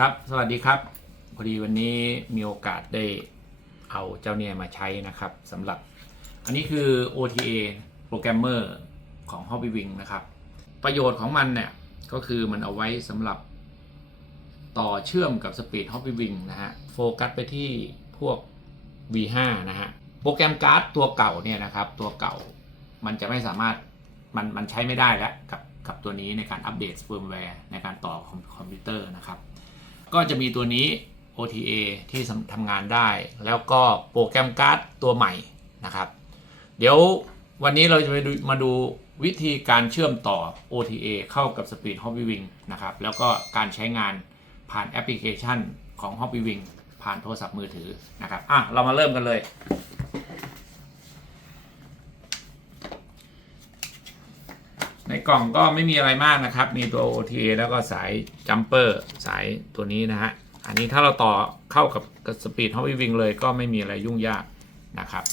ครับ สวัสดีครับ พอดีวันนี้มีโอกาสได้เอาเจ้าเนี่ยมาใช้นะครับสำหรับ อันนี้คือ OTA โปรแกรมเมอร์ของ Hobby Wing นะครับ ประโยชน์ของมันเนี่ย ก็คือมันเอาไว้สำหรับต่อเชื่อมกับ Speed Hobby Wing นะฮะ โฟกัสไปที่พวก V5 นะฮะ โปรแกรมการ์ดตัวเก่าเนี่ยนะครับ ตัวเก่ามันจะไม่สามารถ มันมันใช้ไม่ได้แล้วกับกับตัวนี้ในการอัปเดตเฟิร์มแวร์ในการต่อคอมคอมพิวเตอร์นะครับ ก็จะมีตัวนี้ OTA ที่ทำงานได้ แล้วก็โปรแกรมการ์ดตัวใหม่นะครับ เดี๋ยววันนี้เราจะไปดูมาดูวิธีการเชื่อมต่อ OTA เข้ากับ Speed Hobby Wing นะครับ แล้วก็การใช้งานผ่านแอปพลิเคชันของ Hobby Wing ผ่านโทรศัพท์มือถือนะครับ อะ เรามาเริ่มกันเลย ใน กล่องก็ไม่มีอะไรมากนะครับ มีตัว OTA แล้วก็สายจัมเปอร์สายตัวนี้นะฮะ อันนี้ถ้าเราต่อเข้ากับสปีดฮอ b วิ w วิงเลยก็ไม่มีอะไรยุ่งยากนะครับ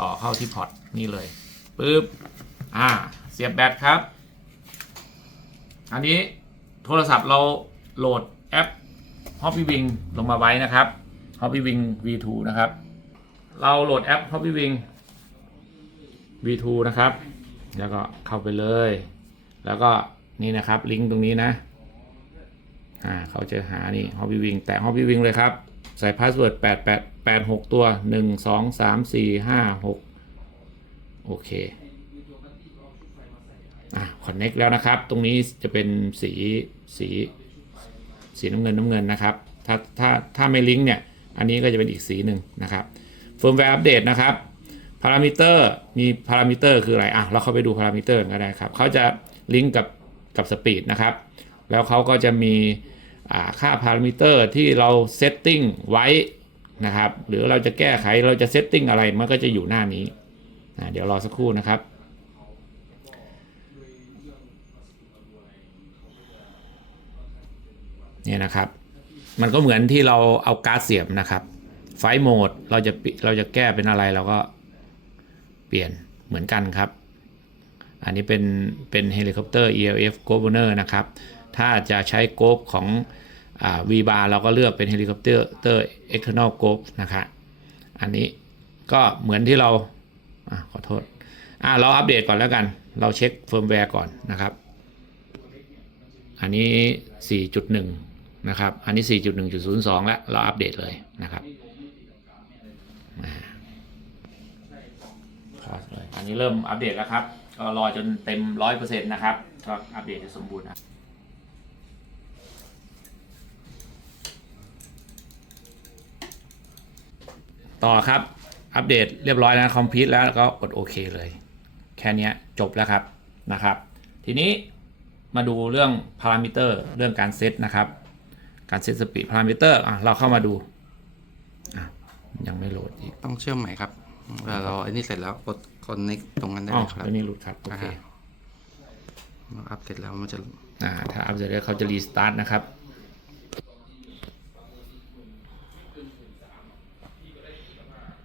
ต่อเข้าที่พอร์ตนี่เลยปึ๊บอ่า เสียบแบตครับ อันนี้โทรศัพท์เราโหลดแอป Hobby Wing ลงมาไว้นะครับ Hobby Wing V2 นะครับ เราโหลดแอป Hobby Wing V2 นะครับ แล้วก็เข้าไปเลย แล้วก็นี่นะครับลิงก์ตรงนี้นะอ่าเขาจะหานี่ Hobby Wing แตะ Hobby Wing เลยครับ ใส่พาสเวิร์ด8 8 8 6 ตัว 1 2 3 4 5 6 โอเคอะ connect แล้วนะครับ ตรงนี้จะเป็นสีสีสีน้ำเงินน้ำเงินนะครับ ถ้าถ้าถ้าไม่ลิงก์เนี่ย อันนี้ก็จะเป็นอีกสีหนึ่งนะครับเฟิร์มแวร์อัปเดตนะครับพารามิเตอร์มีพารามิเตอร์คืออะไรอะเราเข้าไปดูพารามิเตอร์ก็ได้ครับเขาจะ ลิงก์กับกับสปีดนะครับ แล้วเขาก็จะมีค่าพารามิเตอร์ที่เราเซตติ้งไว้นะครับ หรือเราจะแก้ไขเราจะเซตติ้งอะไรมันก็จะอยู่หน้านี้เดี๋ยวรอสักครู่นะครับ เนี่ยนะครับ มันก็เหมือนที่เราเอาการ์ดเสียบนะครับ ไฟโหมดเราจะเราจะแก้เป็นอะไรเราก็เปลี่ยนเหมือนกันครับ อันนี้เป็นเป็นเฮลิคอปเตอร์ ELF Governor นะครับ ถ้าจะใช้โกฟของอ่า V bar เราก็เลือกเป็นเฮลิคอปเตอร์เตอร์ external g o นะครับอันนี้ก็เหมือนที่เราอขอโทษเราอัปเดตก่อนแล้วกัน เราเช็คเฟิร์มแวร์ก่อนนะครับ อันนี้ 4.1 นะครับ อันนี้ 4.1.02 แล้ว เราอัปเดตเลยนะครับอันนี้เริ่มอัปเดตแล้วครับ ก็รอจนเต็ม100%นต์นะครับก็อัปเดตให้สมบูรณ์นะต่อครับ อัปเดตเรียบร้อยแล้วคอมพิวต์แล้วก็กดโอเคเลย แค่นี้จบแล้วครับนะครับ ทีนี้มาดูเรื่องพารามิเตอร์เรื่องการเซตนะครับ การเซตสปีดพารามิเตอร์เราเข้ามาดูยังไม่โหลดอีก ต้องเชื่อมใหม่ครับ เวลาเราอันนี้เสร็จแล้วกดคอนเน็กตรงนั้นได้อ๋อเลยครับ ตัวนี้หลุดครับ โอเค อ่า เราอัพเสร็จแล้วมันจะอ่า ถ้าอัพเสร็จแล้วเขาจะรีสตาร์ทนะครับ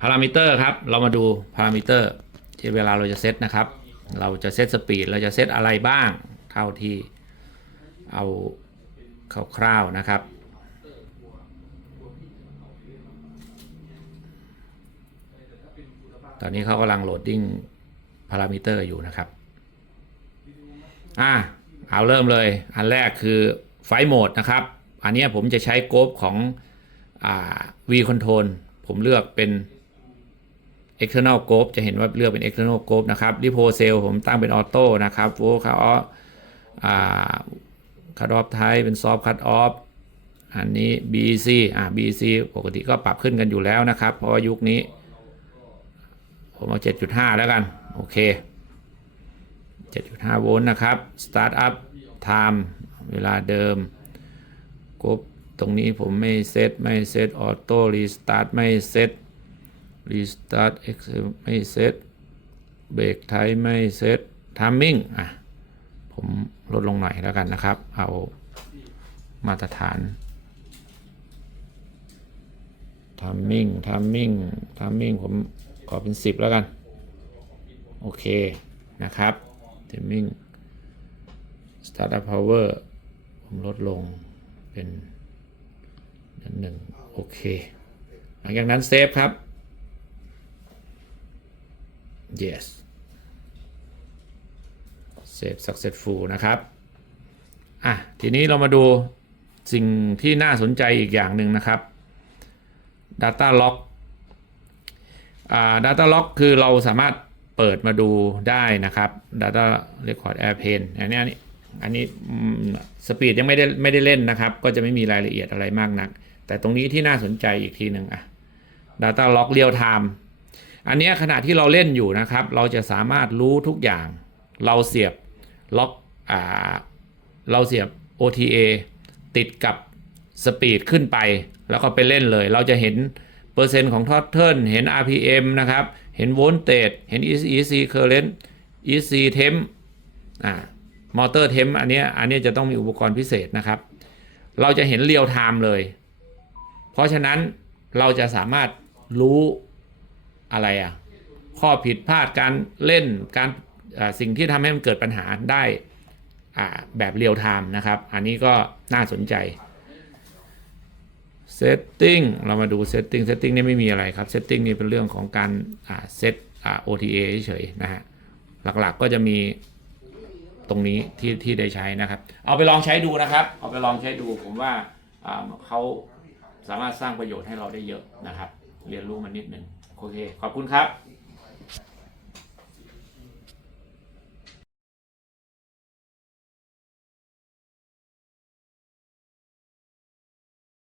พารามิเตอร์ครับ เรามาดูพารามิเตอร์ที่เวลาเราจะเซตนะครับ เราจะเซตสปีด เราจะเซตอะไรบ้าง เท่าที่เอาคร่าวๆนะครับ ตอนนี้เขากำลังโหลดดิ้งพารามิเตอร์อยู่นะครับ อ่าเอาเริ่มเลย อันแรกคือไฟโหมดนะครับ อันนี้ผมจะใช้โกฟของอ่า V Control ผมเลือกเป็น external g o จะเห็นว่าเลือกเป็น external g o นะครับ repo cell ผมตั้งเป็นออโต้นะครับโวคาอออ่า cut off type เป็น soft cut off อันนี้ BC อ่า BC ปกติก็ปรับขึ้นกันอยู่แล้วนะครับ เพราะว่ายุคนี้ ผมเอา 7.5 แล้วกัน โอเค 7.5 โวลต์นะครับ start up time เวลาเดิมกบตรงนี้ผมไม่เซตไม่เซตออโต้รีสตาร์ทไม่เซตรีสตาร์ทเอ็กซ์ไม่เซตเบรกไทยไม่เซตทามมิ่งอะผมลดลงหน่อยแล้วกันนะครับ เอามาตรฐานทามมิ่งทามมิ่งทามมิ่งผม ขอเป็น 10 แล้วกัน โอเค นะครับ timing startup power ผมลดลงเป็นด้นหนึ่งโอเค หลังจากนั้นเซฟครับ yes save successful นะครับ อะ ทีนี้เรามาดูสิ่งที่น่าสนใจอีกอย่างหนึ่งนะครับ data log อ่า data log คือเราสามารถเปิดมาดูได้นะครับ data record airplane อันนี้อันนี้อันนี้สปีดยังไม่ได้ไม่ได้เล่นนะครับ ก็จะไม่มีรายละเอียดอะไรมากนัก แต่ตรงนี้ที่น่าสนใจอีกทีหนึ่งอะ data log real time อันนี้ขณะที่เราเล่นอยู่นะครับ เราจะสามารถรู้ทุกอย่าง เราเสียบล็อกอ่าเราเสียบ OTA ติดกับสปีดขึ้นไป แล้วก็ไปเล่นเลย เราจะเห็น เปอร์เซ็นต์ของทอ t เทิลเห็น RPM นะครับ เห็นโวลเตจเห็น EC current EC temp อ่ามอเตอร์เทมอันนี้อันนี้จะต้องมีอุปกรณ์พิเศษนะครับ เราจะเห็นเรียลไทม์เลย เพราะฉะนั้นเราจะสามารถรู้อะไรอะข้อผิดพลาดการเล่นการสิ่งที่ทำให้มันเกิดปัญหาได้แบบเรียลไทม์นะครับ อันนี้ก็น่าสนใจ Setting เรามาดู Setting Setting นี่ไม่มีอะไรครับ Setting นี่เป็นเรื่องของการเซต OTA เฉยๆนะฮะหลักๆก็จะมีตรงนี้ที่ที่ได้ใช้นะครับ เอาไปลองใช้ดูนะครับ เอาไปลองใช้ดูผมว่าอ่าเขาสามารถสร้างประโยชน์ให้เราได้เยอะนะครับ เรียนรู้มันนิดหนึ่งโอเค ขอบคุณครับ